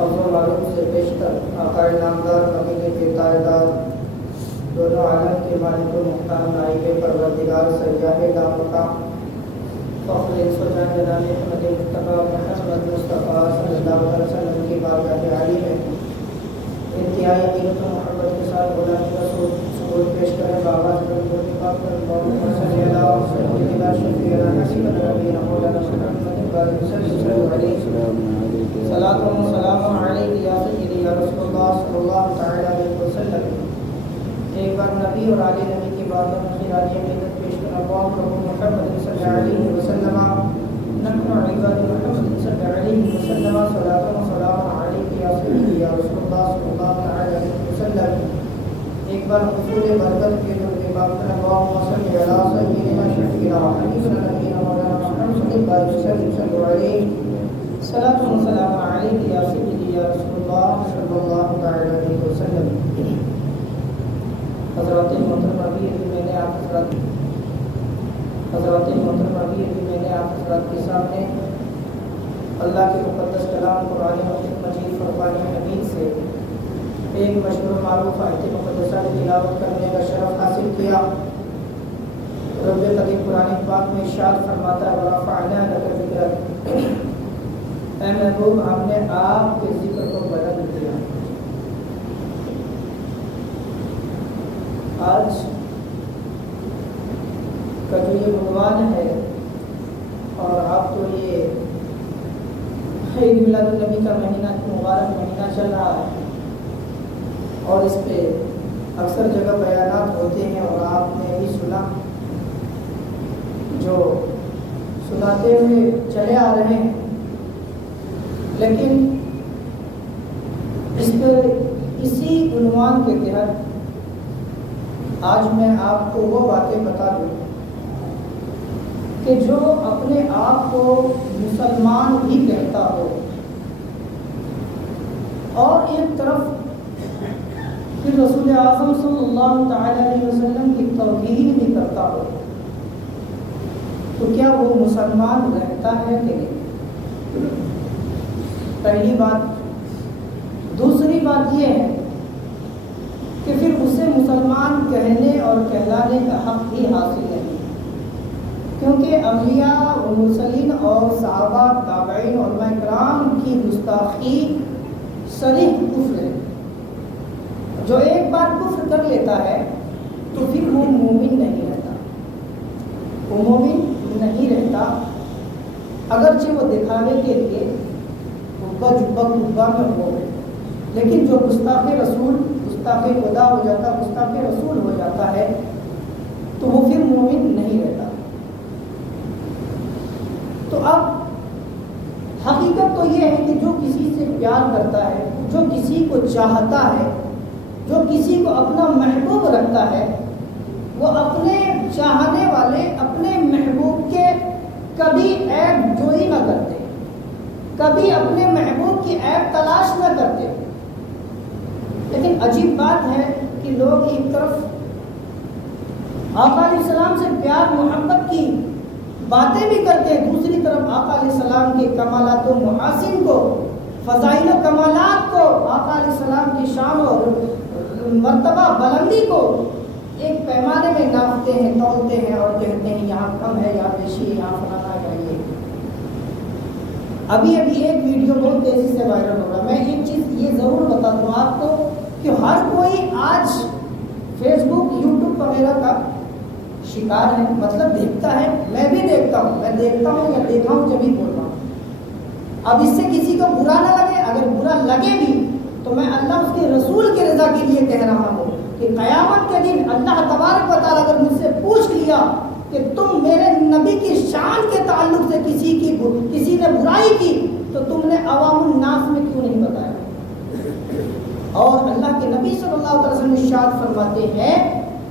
افضل معلوم سے بیشتر آقا نامدار مدینے کے تاجدار دونوں عالم کے مالک و مختار نائب پروردگار سیاح لامقام فخر سجان جناب احمد مصطفیٰ محمد مصطفیٰ صلی اللہ علیہ وسلم کی بارگاہ عالی میں انتہائی عقیدت و محبت کے ساتھ غلامی کا سبوت پیش کریں بآواز بلند پاک پر اللہم صلی اللہ وسلم علی شفیعنا حسیبنا نبینا مولانا محمد صلی اللہ علیہ وسلم صلاۃ و سلام علیک یا سیدی یا رسول اللہ صلی اللہ تعالی علیہ وسلم۔ ایک بار نبی اور آل نبی کی بارگاہ میں خراج عقیدت پیش کرنا قوم رسول محمد صلی اللہ علیہ وسلم نحن عباد محمد صلی اللہ علیہ وسلم صلاۃ و سلام علیک یا سیدی یا رسول اللہ صلی اللہ تعالی علیہ وسلم۔ ایک بار حضور برکت کے جو باب کا اللہم صلی علی سیدنا شفیعنا حبیبنا نبینا مولانا محمد صلی اللہ علیہ وسلم صلاۃ و سلام علیک یا سیدی یا رسول اللہ صلی اللہ تعالی علیہ وسلم۔ حضرات محترم ابھی میں نے آپ حضرات کے سامنے اللہ کے مقدس کلام قرآن مجید فرقان حمید سے ایک مشہور معروف آیت مقدسہ کی تلاوت کرنے کا شرف حاصل کیا۔ رب قدیم قرآن پاک میں ارشاد فرماتا ہے ورفعنا لک ذکرک، اے محبوب ہم نے آپ کے ذکر کو بلند کیا۔ آج کا جو یہ عنوان ہے اور اب تو یہ عید میلاد النبی کا مہینہ مبارک مہینہ چل رہا ہے اور اس پہ اکثر جگہ بیانات ہوتے ہیں اور آپ نے بھی سنا، جو سناتے ہوئے چلے آ رہے ہیں، لیکن اس پہ اسی عنوان کے تحت آج میں آپ کو وہ باتیں بتا دوں کہ جو اپنے آپ کو مسلمان بھی کہتا ہو اور ایک طرف پھر رسول اعظم صلی اللہ تعالی علیہ وسلم کی توحید بھی کرتا ہو، تو کیا وہ مسلمان رہتا ہے کہ نہیں؟ پہلی بات۔ دوسری بات یہ ہے کہ پھر اسے مسلمان کہنے اور کہلانے کا حق بھی حاصل نہیں، کیونکہ انبیاء و مرسلین اور صحابہ تابعین علماء کرام کی گستاخی صریح کفر ہے۔ جو ایک بار کفر کر لیتا ہے تو پھر وہ مومن نہیں رہتا، وہ مومن نہیں رہتا، اگرچہ وہ دکھاوے کے لیے میں ہو، لیکن جو گستاخ رسول گستاخ خدا ہو جاتا، گستاخ رسول ہو جاتا ہے تو وہ پھر مومن نہیں رہتا۔ تو اب حقیقت تو یہ ہے کہ جو کسی سے پیار کرتا ہے، جو کسی کو چاہتا ہے، جو کسی کو اپنا محبوب رکھتا ہے، وہ اپنے چاہنے والے اپنے محبوب کے کبھی عیب جوئی نہ کرتے، کبھی اپنے محبوب کی عیب تلاش نہ کرتے۔ لیکن عجیب بات ہے کہ لوگ ایک طرف آقا علیہ السلام سے پیار محبت کی باتیں بھی کرتے ہیں، دوسری طرف آقا علیہ السلام کے کمالات و محاسن کو، فضائل و کمالات کو، آقا علیہ السلام کی شان اور مرتبہ بلندی کو ایک پیمانے میں ناپتے ہیں، تولتے ہیں اور کہتے ہیں یہاں کم ہے، یہاں بیشی ہے، یہاں فلانا ہے۔ ابھی ایک ویڈیو بہت تیزی سے وائرل ہو رہا ہے۔ میں ایک چیز یہ ضرور بتا دوں آپ کو کہ ہر کوئی آج فیس بک یوٹیوب وغیرہ کا شکار ہے، مطلب دیکھتا ہے، میں بھی دیکھتا ہوں، میں دیکھتا ہوں یا دیکھا ہوں جب ہی بول رہا ہوں۔ اب اس سے کسی کو برا نہ لگے، اگر برا لگے بھی تو میں اللہ اس کے رسول کی رضا کے لیے کہہ رہا ہوں کہ قیامت کے دن اللہ تبارک و تعالیٰ اگر مجھ سے پوچھ لیا کہ تم میرے نبی کی شان کے تعلق سے کسی نے برائی کی تو تم نے عوام الناس میں کیوں نہیں بتایا؟ اور اللہ کے نبی صلی اللہ علیہ وسلم ارشاد فرماتے ہیں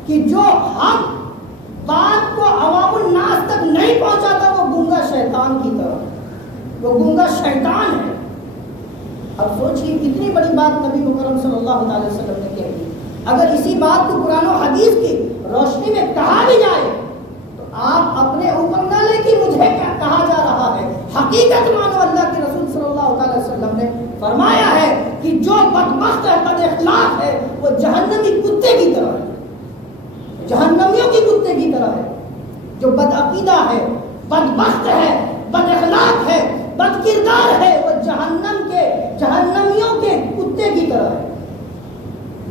کہ جو حق بات کو عوام الناس تک نہیں پہنچاتا وہ گنگا شیطان کی طرح، وہ گنگا شیطان ہے۔ اب سوچیے کتنی بڑی بات نبی مکرم صلی اللہ علیہ وسلم نے کہہ دی۔ اگر اسی بات کو قرآن و حدیث کی روشنی میں کہا بھی جائے تو آپ اپنے اوپر نہ لیں کہ مجھے کیا کہا جا رہا ہے، حقیقت مانو۔ اللہ کے رسول صلی اللہ علیہ وسلم نے فرمایا ہے جو بدبخت ہے، بد اخلاق ہے، وہ جہنمی کتے کی طرح ہے، جہنمیوں کی کتے کی طرح ہے۔ جو بد عقیدہ ہے، بدبخت ہے، بد اخلاق ہے، بد کردار ہے، وہ جہنمیوں کے کتے کی طرح ہے۔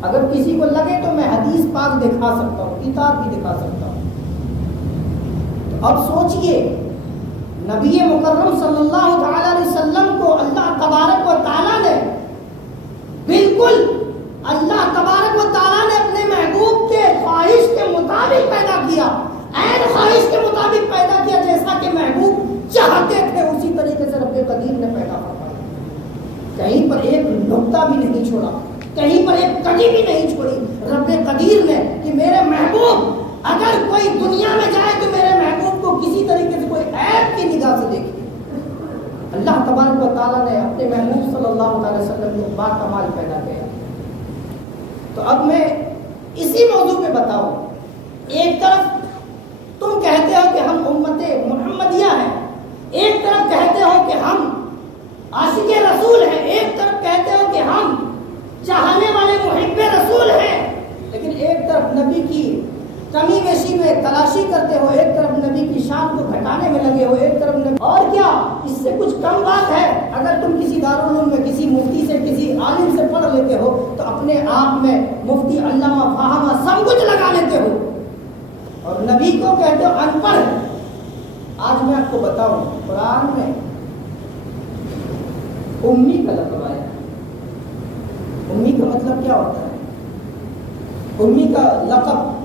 اگر کسی کو لگے تو میں حدیث پاک دکھا سکتا ہوں، کتاب بھی دکھا سکتا ہوں۔ تو اب سوچئے، نبی مکرم صلی اللہ تعالی علیہ وسلم کو اللہ تبارک و تعالیٰ نے بالکل اپنے محبوب کے خواہش کے مطابق پیدا کیا، عین خواہش کے مطابق پیدا کیا، جیسا کہ محبوب چاہتے تھے اسی طریقے سے رب قدیر نے پیدا فرمایا۔ کہیں پر ایک نقطہ بھی نہیں چھوڑا، کہیں پر ایک کڑی بھی نہیں چھوڑی رب قدیر نے کہ میرے محبوب اگر کوئی دنیا میں جائے تو میرے محبوب کو کسی طریقے سے کوئی عیب کی نگاہ سے دیکھے۔ اللہ تبارک و تعالیٰ نے اپنے محبوب صلی اللہ علیہ وسلم کو باکمال پیدا کیا۔ تو اب میں اسی موضوع پہ بتاؤں، ایک طرف تم کہتے ہو کہ ہم امت محمدیہ ہیں، ایک طرف کہتے ہو کہ ہم عاشق رسول ہیں، ایک طرف کہتے ہو کہ ہم چاہنے والے محب رسول ہیں، لیکن ایک طرف نبی کی کمی بیشی میں تلاشی کرتے ہو، ایک طرف نبی کی شان کو گھٹانے میں لگے ہو، ایک طرف نبی، اور کیا اس سے کچھ کم بات ہے؟ اگر تم کسی دارالعلوم میں کسی مفتی سے، کسی عالم سے پڑھ لیتے ہو تو اپنے آپ میں مفتی، علامہ، فاہمہ سب کچھ لگا لیتے ہو، اور نبی کو کہتے ہو ان پڑھ۔ آج میں آپ کو بتاؤں، قرآن میں امی کا لقب آیا۔ امی کا مطلب کیا ہوتا ہے؟ امی کا لقب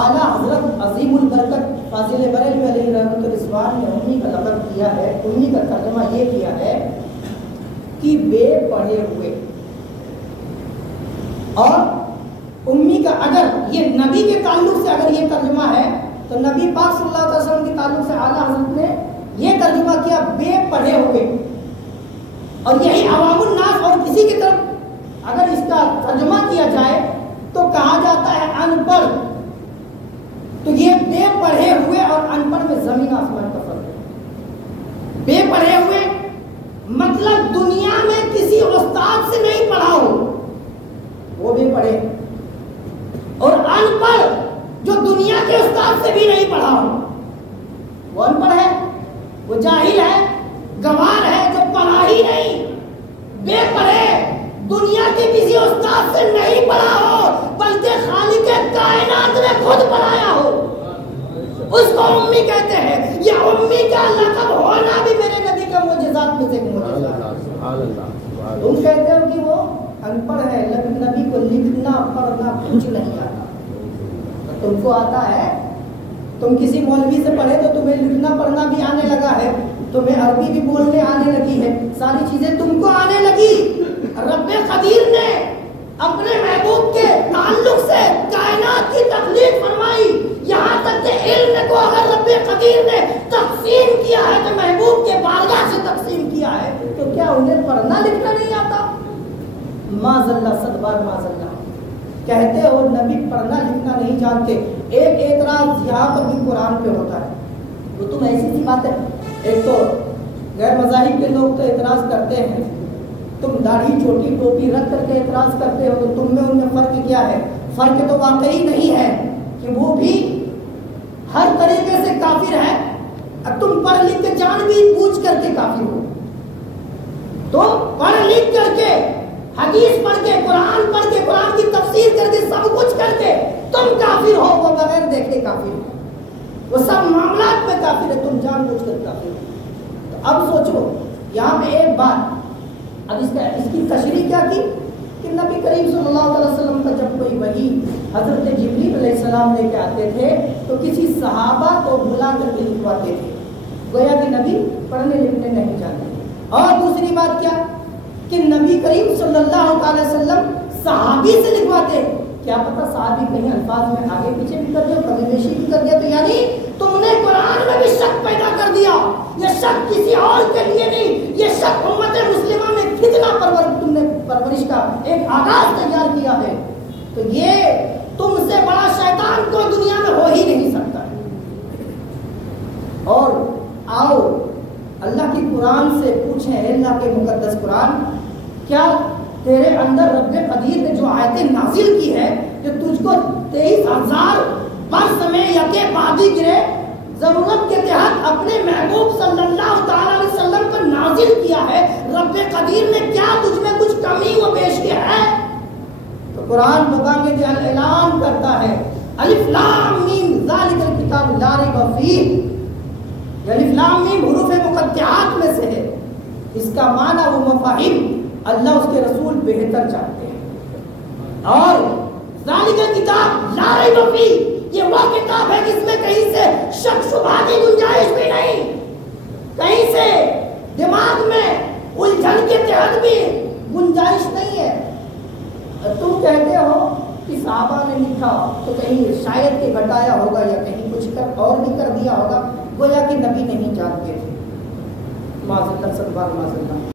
اعلیٰ حضرت عظیم البرکت فاضل بریلوی علیہ رحمۃ الرضوان نے امی کا لقب کیا ہے۔ امی کا ترجمہ یہ کیا ہے کہ بے پڑھے ہوئے، اور امی کا اگر یہ نبی کے تعلق سے اگر یہ ترجمہ ہے تو نبی پاک صلی اللہ علیہ وسلم کے تعلق سے اعلیٰ حضرت نے یہ ترجمہ کیا بے پڑھے ہوئے، اور یہی عوام الناس اور کسی کی طرف اگر اس کا ترجمہ کیا جائے تو کہا جاتا ہے ان پڑھ۔ تو یہ بے پڑھے ہوئے اور ان پڑھ میں زمین آسمان کا فرق ہے۔ بے پڑھے ہوئے مطلب دنیا میں کسی استاد سے نہیں پڑھا ہو، وہ بے پڑھے، اور ان پڑھ جو دنیا کے استاد سے بھی نہیں پڑھا ہو، وہ ان پڑھ ہے، وہ جاہل ہے، گوار ہے، جو پڑھا ہی نہیں۔ بے پڑھے دنیا کے کسی استاد سے نہیں پڑھا ہو بلکہ خالق کائنات نے خود پڑھایا ہو، اس کو امی کہتے ہیں۔ یہ امی کا لقب ہونا بھی میرے نبی کا معجزات میں سے ایک معجزہ ہے۔ تم کہتے ہو کہ وہ ان پڑھ ہے، لیکن نبی کو لکھنا پڑھنا کچھ نہیں آتا۔ تم کو آتا ہے، تم کسی مولوی سے پڑھے تو تمہیں لکھنا پڑھنا بھی آنے لگا ہے، تمہیں عربی بھی بولنے آنے لگی ہے، ساری چیزیں تم کو آنے لگی۔ رب قدیر نے اپنے محبوب کے تعلق سے کائنات کی تخلیق فرمائی، یہاں تک کہ علم کو اگر رب قدیر نے تقسیم کیا ہے تو محبوب کے بارگاہ سے تقسیم کیا ہے، تو کیا انہیں پڑھنا لکھنا نہیں آتا؟ معاذ اللہ، صد بار معاذ اللہ۔ کہتے ہو نبی پڑھنا لکھنا نہیں جانتے۔ ایک اعتراض یہاں پر بھی قرآن پہ ہوتا ہے، وہ تم ایسی سی بات ہے، ایک تو غیر مذاہب کے لوگ تو اعتراض کرتے ہیں، تم داڑھی چھوٹی ٹوپی رکھ کر کے اعتراض کرتے ہو، تو تم میں ان میں فرق کیا ہے؟ فرق تو واقعی نہیں ہے کہ وہ بھی ہر طریقے سے کافر ہے، اب تم پڑھ لکھ کے جان بھی بوجھ کر کے کافر ہو، تم پڑھ لکھ کر کے حدیث پڑھ کے قرآن پڑھ کے قرآن کی تفسیر کر کے سب کچھ کر کے تم کافر ہو، وہ بغیر دیکھے کافر ہو، وہ سب معاملات میں کافر ہے، تم جان بوجھ کر کافر ہو۔ تو اب سوچو یہاں پہ ایک بات، اب اس کی تشریح کیا کی کہ نبی کریم صلی اللہ علیہ وسلم کا جب کوئی وحی حضرت جبریل علیہ السلام لے کے آتے تھے تو کسی صحابہ کو بلا کر کے لکھواتے تھے، گویا کہ نبی پڑھنے لکھنے نہیں جانتے۔ اور دوسری بات کیا کہ نبی کریم صلی اللہ علیہ وسلم صحابی سے لکھواتے، کیا پتہ صحابی کہیں الفاظ میں آگے پیچھے بھی کر دیا، کمی بیشی بھی کر دیا، تو یعنی تم نے قرآن میں بھی شک پیدا کر دیا۔ یہ شک کسی اور کے لیے نہیں، یہ شک امت مسلمہ میں فتنہ تم نے پرورش کا ایک آغاز تیار کیا ہے، تو یہ تم سے بڑا شیطان کو دنیا میں ہو ہی نہیں سکتا ہے۔ اور آؤ اللہ کی قرآن سے پوچھیں، اللہ کے مقدس قرآن، کیا تیرے اندر رب قدیر نے جو آیتیں نازل کی ہے کہ تجھ کو 23,000 برس میں یکے بعد ہی گرے، ضرورت کے تحت اپنے محبوب صلی اللہ تعالی علیہ وسلم پر نازل کیا ہے، رب قدیر نے کیا تجھ میں کچھ کمی و بیش کیا ہے؟ تو قرآن مقام کے اعلان کرتا ہے الف لام میم ذالک الکتاب لا ریب فیہ، یہ الف لام میم حروف مقطعات میں سے ہے، اس کا معنی و مفاہیم اللہ اس کے رسول بہتر جانتے ہیں۔ اور ذالک الکتاب لا ریب فیہ، یہ وہ کتاب ہے جس میں کہیں سے شک شبہ کی گنجائش بھی نہیں، کہیں سے دماغ میں الجھن کے تحت بھی گنجائش نہیں ہے۔ تم کہتے ہو کہ صحابہ نے لکھا تو کہیں شاید کہ گھٹایا ہوگا یا کہیں کچھ اور بھی کر دیا ہوگا، گویا کہ نبی نہیں جانتے تھے۔ معذرت